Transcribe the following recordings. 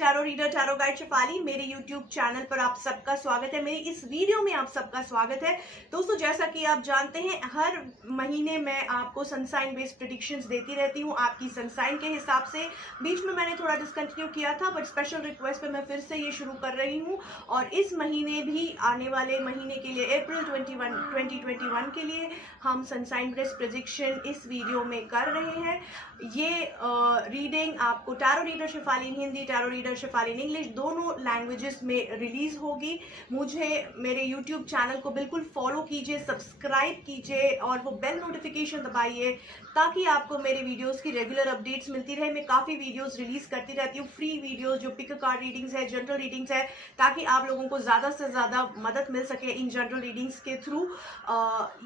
Tarot reader tarot guide Shefali, मेरे YouTube channel पर आप सबका स्वागत है। मेरी इस वीडियो में आप सबका स्वागत है। दोस्तों, जैसा कि आप जानते हैं, हर महीने मैं आपको सनसाइन बेस्ड प्रेडिक्शंस देती रहती हूं आपकी सनसाइन के हिसाब से। बीच में मैंने थोड़ा डिसकंटिन्यू किया था, बट स्पेशल रिक्वेस्ट पे मैं फिर से ये शुरू कर रही हूं। और इस महीने भी, आने वाले महीने के लिए, अप्रैल 2021 के लिए हम सनसाइन बेस्ड प्रेडिक्शन इस वीडियो में कर रहे हैं। ये रीडिंग आपको tarot reader Shefali in Hindi, tarot reader Shefali in English, दोनों लैंग्वेजेस में रिलीज होगी। मुझे मेरे यूट्यूब चैनल को बिल्कुल फॉलो कीजिए, सब्सक्राइब कीजिए और वो बेल नोटिफिकेशन दबाइए ताकि आपको मेरे वीडियोस की रेगुलर अपडेट्स मिलती रहे। मैं काफ़ी वीडियोस रिलीज करती रहती हूँ, फ्री वीडियोस जो पिक कार्ड रीडिंग्स है, जनरल रीडिंग्स है, ताकि आप लोगों को ज़्यादा से ज़्यादा मदद मिल सके इन जनरल रीडिंग्स के थ्रू।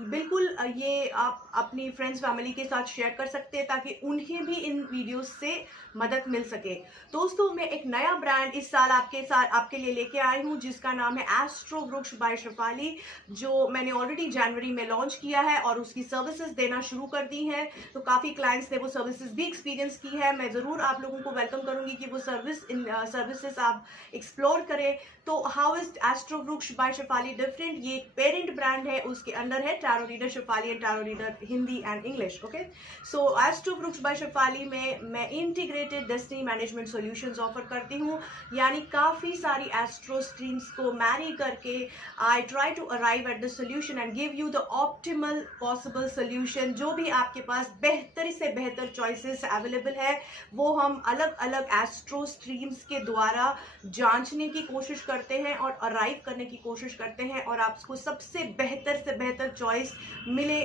बिल्कुल ये आप अपनी फ्रेंड्स फैमिली के साथ शेयर कर सकते हैं ताकि उन्हें भी इन वीडियोस से मदद मिल सके। दोस्तों, मैं एक नया ब्रांड इस साल आपके लिए लेके आई हूँ जिसका नाम है एस्ट्रो वृक्ष बाय शेफाली, जो मैंने ऑलरेडी जनवरी में लॉन्च किया है और उसकी सर्विसेज देना शुरू कर दी हैं। तो काफ़ी क्लाइंट्स ने वो सर्विसेज भी एक्सपीरियंस की है। मैं ज़रूर आप लोगों को वेलकम करूंगी कि वो सर्विसेज आप एक्सप्लोर करें। तो how is astro Vriksha by Shefali different? ये एक पेरेंट ब्रांड है, उसके अंडर है tarot reader Shefali and tarot reader Hindi and English. Okay, so astro Vriksha by Shefali में मैं integrated destiny management solutions offer करती हूँ, यानी काफ़ी सारी एस्ट्रो स्ट्रीम्स को मैरी करके I try to arrive at the solution and give you the optimal possible solution. जो भी आपके पास बेहतर से बेहतर चॉइसेस अवेलेबल है, वो हम अलग अलग एस्ट्रो स्ट्रीम्स के द्वारा जांचने की कोशिश करते हैं और अराइव करने की कोशिश करते हैं और आपको सबसे बेहतर चॉइस मिले,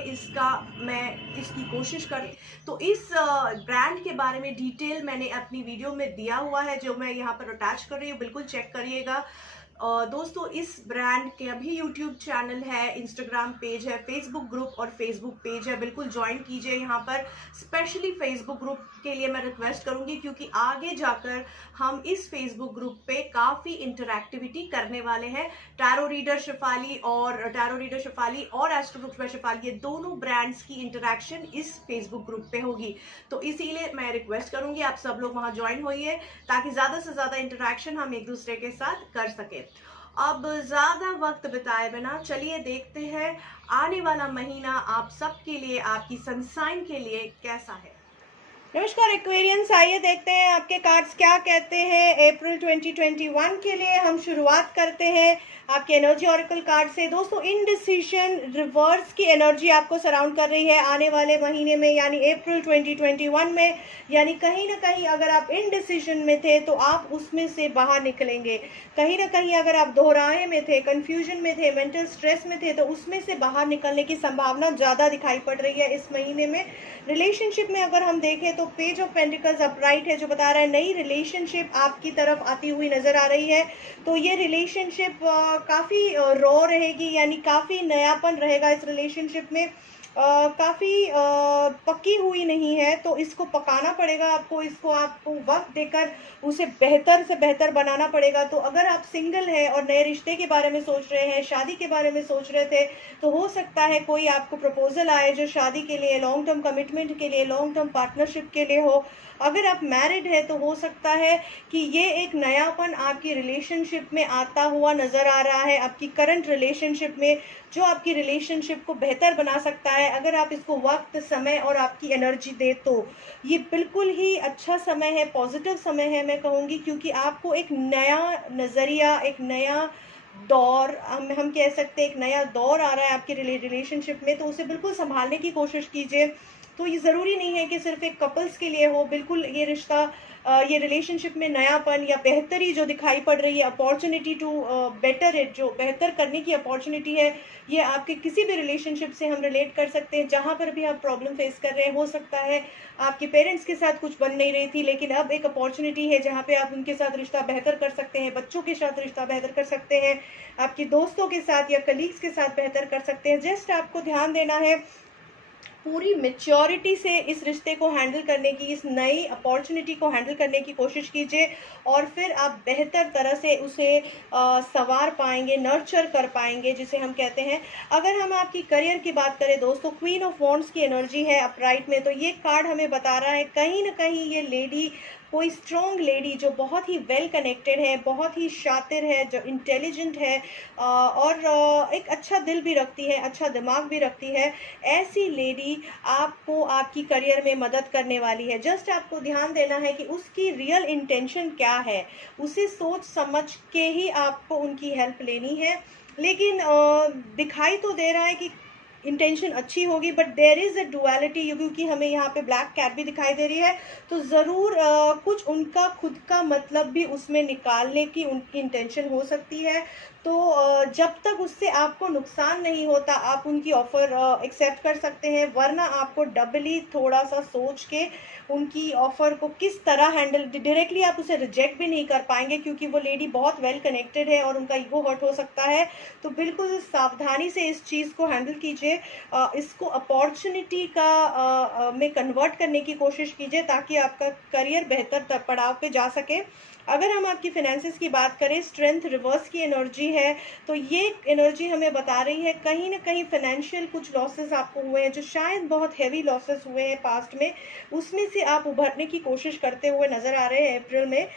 इसकी कोशिश करें। तो इस ब्रांड के बारे में डिटेल मैंने अपनी वीडियो में दिया हुआ है, जो मैं यहाँ पर अटैच कर रही हूँ, बिल्कुल चेक करिएगा। दोस्तों, इस ब्रांड के अभी यूट्यूब चैनल है, इंस्टाग्राम पेज है, फेसबुक ग्रुप और फेसबुक पेज है, बिल्कुल ज्वाइन कीजिए। यहाँ पर स्पेशली फेसबुक ग्रुप के लिए मैं रिक्वेस्ट करूंगी क्योंकि आगे जाकर हम इस फेसबुक ग्रुप पे काफ़ी इंटरैक्टिविटी करने वाले हैं। टैरो रीडर शेफाली और एस्ट्रो वृक्ष बाय शेफाली, ये दोनों ब्रांड्स की इंटरैक्शन इस फेसबुक ग्रुप पे होगी। तो इसीलिए मैं रिक्वेस्ट करूंगी आप सब लोग वहाँ ज्वाइन होइए ताकि ज़्यादा से ज़्यादा इंटरैक्शन हम एक दूसरे के साथ कर सके। अब ज्यादा वक्त बिताए बिना चलिए देखते हैं आने वाला महीना आप सबके लिए, आपकी सनसाइन के लिए कैसा है। नमस्कार एक्वेरियंस, आइए देखते हैं आपके कार्ड्स क्या कहते हैं अप्रैल 2021 के लिए। हम शुरुआत करते हैं आपके एनर्जी ऑरेकल कार्ड से। दोस्तों, इनडिसीजन रिवर्स की एनर्जी आपको सराउंड कर रही है आने वाले महीने में, यानी अप्रैल 2021 में। यानी कहीं ना कहीं अगर आप इनडिसीजन में थे तो आप उसमें से बाहर निकलेंगे। कहीं ना कहीं अगर आप दोहराए में थे, कंफ्यूजन में थे, मेंटल स्ट्रेस में थे, तो उसमें से बाहर निकलने की संभावना ज़्यादा दिखाई पड़ रही है इस महीने में। रिलेशनशिप में अगर हम देखें तो पेज ऑफ पेंटिकल्स अपराइट है, जो बता रहा है नई रिलेशनशिप आपकी तरफ आती हुई नजर आ रही है। तो ये रिलेशनशिप काफ़ी रॉ रहेगी, यानी काफ़ी नयापन रहेगा इस रिलेशनशिप में। काफ़ी पकी हुई नहीं है, तो इसको पकाना पड़ेगा आपको, इसको आपको वक्त देकर उसे बेहतर से बेहतर बनाना पड़ेगा। तो अगर आप सिंगल हैं और नए रिश्ते के बारे में सोच रहे हैं, शादी के बारे में सोच रहे थे, तो हो सकता है कोई आपको प्रपोजल आए जो शादी के लिए, लॉन्ग टर्म कमिटमेंट के लिए, लॉन्ग टर्म पार्टनरशिप के लिए हो। अगर आप मैरिड है तो हो सकता है कि ये एक नयापन आपकी रिलेशनशिप में आता हुआ नज़र आ रहा है, आपकी करंट रिलेशनशिप में, जो आपकी रिलेशनशिप को बेहतर बना सकता है अगर आप इसको वक्त, समय और आपकी एनर्जी दे। तो ये बिल्कुल ही अच्छा समय है, पॉजिटिव समय है मैं कहूँगी, क्योंकि आपको एक नया नज़रिया, एक नया दौर, हम कह सकते हैं एक नया दौर आ रहा है आपके रिलेशनशिप में। तो उसे बिल्कुल संभालने की कोशिश कीजिए। तो ये ज़रूरी नहीं है कि सिर्फ एक कपल्स के लिए हो, बिल्कुल ये रिश्ता, ये रिलेशनशिप में नयापन या बेहतरी जो दिखाई पड़ रही है, अपॉर्चुनिटी टू बेटर इट, जो बेहतर करने की अपॉर्चुनिटी है, ये आपके किसी भी रिलेशनशिप से हम रिलेट कर सकते हैं। जहाँ पर भी आप प्रॉब्लम फेस कर रहे हैं, हो सकता है आपके पेरेंट्स के साथ कुछ बन नहीं रही थी, लेकिन अब एक अपॉर्चुनिटी है जहाँ पे आप उनके साथ रिश्ता बेहतर कर सकते हैं, बच्चों के साथ रिश्ता बेहतर कर सकते हैं, आपके दोस्तों के साथ या कलीग्स के साथ बेहतर कर सकते हैं। जस्ट आपको ध्यान देना है, पूरी मैच्योरिटी से इस रिश्ते को हैंडल करने की, इस नई अपॉर्चुनिटी को हैंडल करने की कोशिश कीजिए और फिर आप बेहतर तरह से उसे संवार पाएंगे, नर्चर कर पाएंगे, जिसे हम कहते हैं। अगर हम आपकी करियर की बात करें दोस्तों, क्वीन ऑफ वॉन्ड्स की एनर्जी है अपराइट में, तो ये कार्ड हमें बता रहा है कहीं ना कहीं ये लेडी कोई स्ट्रॉन्ग लेडी जो बहुत ही वेल कनेक्टेड है, बहुत ही शातिर है, जो इंटेलिजेंट है और एक अच्छा दिल भी रखती है, अच्छा दिमाग भी रखती है, ऐसी लेडी आपको आपकी करियर में मदद करने वाली है। जस्ट आपको ध्यान देना है कि उसकी रियल इंटेंशन क्या है, उसे सोच समझ के ही आपको उनकी हेल्प लेनी है। लेकिन दिखाई तो दे रहा है कि इंटेंशन अच्छी होगी, but there is a duality, क्योंकि हमें यहाँ पे ब्लैक कैट भी दिखाई दे रही है, तो ज़रूर कुछ उनका खुद का मतलब भी उसमें निकालने की उनकी इंटेंशन हो सकती है। तो जब तक उससे आपको नुकसान नहीं होता आप उनकी ऑफ़र एक्सेप्ट कर सकते हैं, वरना आपको डबली थोड़ा सा सोच के उनकी ऑफ़र को किस तरह हैंडल, डायरेक्टली आप उसे रिजेक्ट भी नहीं कर पाएंगे क्योंकि वो लेडी बहुत वेल कनेक्टेड है और उनका ईगो हर्ट हो सकता है। तो बिल्कुल सावधानी से इस चीज़ को हैंडल कीजिए, इसको अपॉर्चुनिटी का में कन्वर्ट करने की कोशिश कीजिए ताकि आपका करियर बेहतर पड़ाव पे जा सके। अगर हम आपकी फाइनेंसेस की बात करें, स्ट्रेंथ रिवर्स की एनर्जी है, तो ये एनर्जी हमें बता रही है कहीं ना कहीं फाइनेंशियल कुछ लॉसेस आपको हुए हैं, जो शायद बहुत हैवी लॉसेस हुए हैं पास्ट में, उसमें से आप उभरने की कोशिश करते हुए नज़र आ रहे हैं। अप्रैल में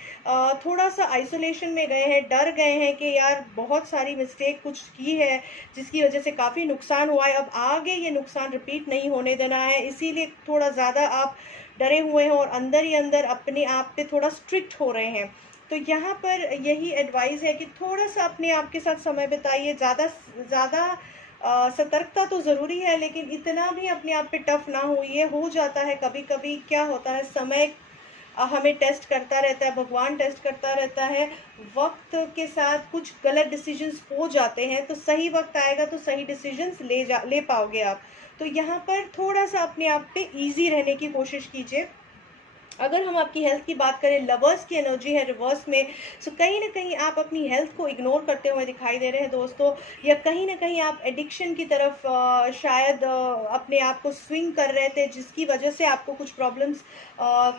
थोड़ा सा आइसोलेशन में गए हैं, डर गए हैं कि यार बहुत सारी मिस्टेक कुछ की है जिसकी वजह से काफ़ी नुकसान हुआ है, अब आगे ये नुकसान रिपीट नहीं होने देना है, इसीलिए थोड़ा ज़्यादा आप डरे हुए हैं और अंदर ही अंदर अपने आप पे थोड़ा स्ट्रिक्ट हो रहे हैं। तो यहाँ पर यही एडवाइस है कि थोड़ा सा अपने आप के साथ समय बिताइए, ज़्यादा सतर्कता तो ज़रूरी है, लेकिन इतना भी अपने आप पे टफ ना होइए। हो जाता है कभी कभी, क्या होता है, समय हमें टेस्ट करता रहता है, भगवान टेस्ट करता रहता है, वक्त के साथ कुछ गलत डिसीजंस हो जाते हैं, तो सही वक्त आएगा तो सही डिसीजंस ले पाओगे आप। तो यहाँ पर थोड़ा सा अपने आप पे इजी रहने की कोशिश कीजिए। अगर हम आपकी हेल्थ की बात करें, लवर्स की एनर्जी है रिवर्स में, सो कहीं ना कहीं आप अपनी हेल्थ को इग्नोर करते हुए दिखाई दे रहे हैं दोस्तों, या कहीं ना कहीं आप एडिक्शन की तरफ शायद अपने आप को स्विंग कर रहे थे, जिसकी वजह से आपको कुछ प्रॉब्लम्स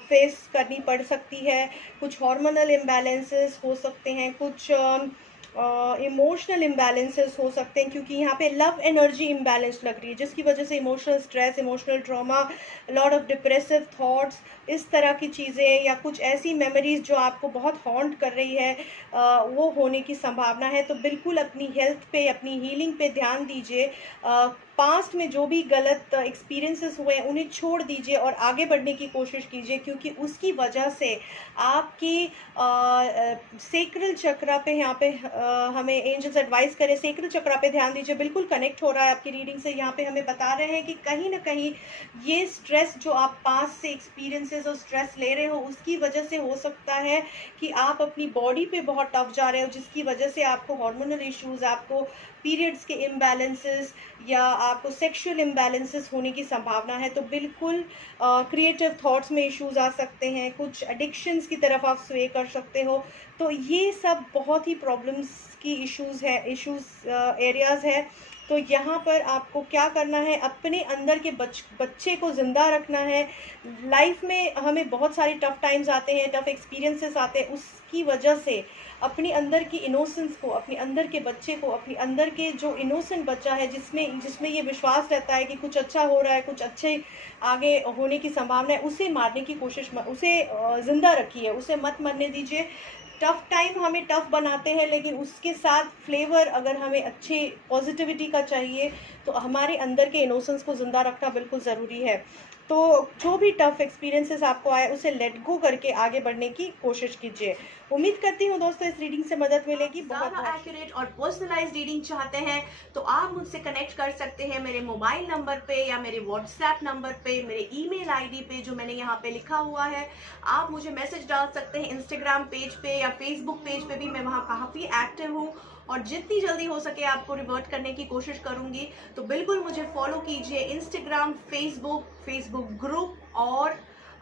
फेस करनी पड़ सकती है। कुछ हार्मोनल इम्बैलेंसेस हो सकते हैं, कुछ इमोशनल इम्बैलेंसेस हो सकते हैं, क्योंकि यहाँ पे लव एनर्जी इम्बैलेंस लग रही है, जिसकी वजह से emotional stress, emotional trauma, lot of depressive thoughts, इस तरह की चीज़ें, या कुछ ऐसी मेमोरीज जो आपको बहुत हॉन्ट कर रही है, वो होने की संभावना है। तो बिल्कुल अपनी हेल्थ पे, अपनी हीलिंग पे ध्यान दीजिए। पास्ट में जो भी गलत एक्सपीरियंसेस हुए हैं उन्हें छोड़ दीजिए और आगे बढ़ने की कोशिश कीजिए, क्योंकि उसकी वजह से आपकी सेक्रल चक्रा पे, यहाँ पे हमें एंजल्स एडवाइस करें सेक्रल चक्रा पे ध्यान दीजिए, बिल्कुल कनेक्ट हो रहा है आपकी रीडिंग से। यहाँ पे हमें बता रहे हैं कि कहीं ना कहीं ये स्ट्रेस जो आप पास्ट से एक्सपीरियंसेस और स्ट्रेस ले रहे हो, उसकी वजह से हो सकता है कि आप अपनी बॉडी पे बहुत टफ जा रहे हो, जिसकी वजह से आपको हार्मोनल इश्यूज, आपको पीरियड्स के इम्बैलेंसेस या आपको सेक्सुअल इम्बैलेंसेस होने की संभावना है। तो बिल्कुल क्रिएटिव थॉट्स में इश्यूज आ सकते हैं, कुछ एडिक्शंस की तरफ आप स्वे कर सकते हो। तो ये सब बहुत ही प्रॉब्लम्स की इश्यूज एरियाज है। तो यहाँ पर आपको क्या करना है, अपने अंदर के बच्चे को ज़िंदा रखना है। लाइफ में हमें बहुत सारे टफ टाइम्स आते हैं, टफ एक्सपीरियंसेस आते हैं, उसकी वजह से अपने अंदर की इनोसेंस को, अपने अंदर के बच्चे को, अपने अंदर के जो इनोसेंट बच्चा है जिसमें ये विश्वास रहता है कि कुछ अच्छा हो रहा है, कुछ अच्छे आगे होने की संभावना है, उसे मारने की कोशिश, उसे ज़िंदा रखिए, उसे मत मरने दीजिए। टफ टाइम हमें टफ बनाते हैं, लेकिन उसके साथ फ्लेवर अगर हमें अच्छी पॉजिटिविटी का चाहिए तो हमारे अंदर के इनोसेंस को ज़िंदा रखना बिल्कुल ज़रूरी है। तो जो भी टफ एक्सपीरियंसेस आपको आए उसे लेट गो करके आगे बढ़ने की कोशिश कीजिए। उम्मीद करती हूँ दोस्तों इस रीडिंग से मदद मिलेगी। बहुत एक्यूरेट और पर्सनलाइज्ड रीडिंग चाहते हैं तो आप मुझसे कनेक्ट कर सकते हैं मेरे मोबाइल नंबर पे या मेरे व्हाट्सएप नंबर पे, मेरे ईमेल आईडी पे जो मैंने यहाँ पे लिखा हुआ है। आप मुझे मैसेज डाल सकते हैं इंस्टाग्राम पेज पे या फेसबुक पेज पे भी, मैं वहाँ काफ़ी एक्टिव हूँ और जितनी जल्दी हो सके आपको रिवर्ट करने की कोशिश करूंगी। तो बिल्कुल मुझे फॉलो कीजिए इंस्टाग्राम, फेसबुक ग्रुप और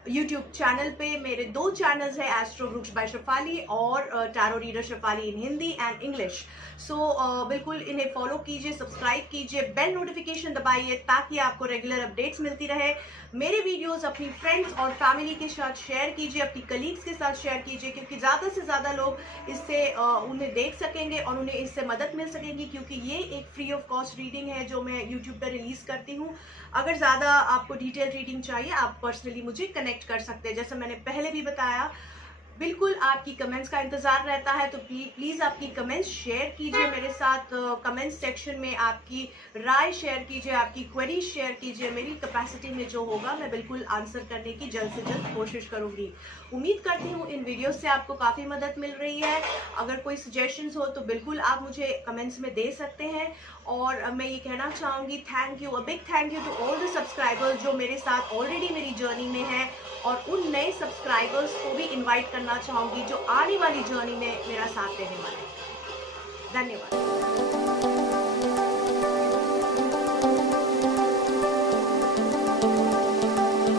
यूट्यूब चैनल पे। मेरे 2 चैनल्स हैं, एस्ट्रो वृक्ष बाय शेफाली और tarot reader Shefali in Hindi and English. So बिल्कुल इन्हें फॉलो कीजिए, सब्सक्राइब कीजिए, बेल नोटिफिकेशन दबाइए ताकि आपको रेगुलर अपडेट्स मिलती रहे। मेरे वीडियोस अपनी फ्रेंड्स और फैमिली के साथ शेयर कीजिए, अपनी कलीग्स के साथ शेयर कीजिए, क्योंकि ज़्यादा से ज़्यादा लोग इससे उन्हें देख सकेंगे और उन्हें इससे मदद मिल सकेगी, क्योंकि ये एक फ्री ऑफ कॉस्ट रीडिंग है जो मैं यूट्यूब पर रिलीज़ करती हूँ। अगर ज़्यादा आपको डिटेल रीडिंग चाहिए आप पर्सनली मुझे कनेक्ट कनेक्ट कर सकते हैं। जैसे मैंने पहले भी बताया, बिल्कुल आपकी कमेंट्स का इंतज़ार रहता है, तो प्लीज़ आपकी कमेंट्स शेयर कीजिए मेरे साथ। कमेंट सेक्शन में आपकी राय शेयर कीजिए, आपकी क्वेरी शेयर कीजिए। मेरी कैपेसिटी में जो होगा मैं बिल्कुल आंसर करने की जल्द से जल्द कोशिश करूंगी। उम्मीद करती हूँ इन वीडियोस से आपको काफ़ी मदद मिल रही है। अगर कोई सजेशंस हो तो बिल्कुल आप मुझे कमेंट्स में दे सकते हैं। और मैं ये कहना चाहूँगी, thank you, a big thank you to all the subscribers जो मेरे साथ ऑलरेडी मेरी जर्नी में हैं, और उन नए सब्सक्राइबर्स को भी इनवाइट करना चाहूँगी जो आने वाली जर्नी में मेरा साथ देने वाले हैं। धन्यवाद।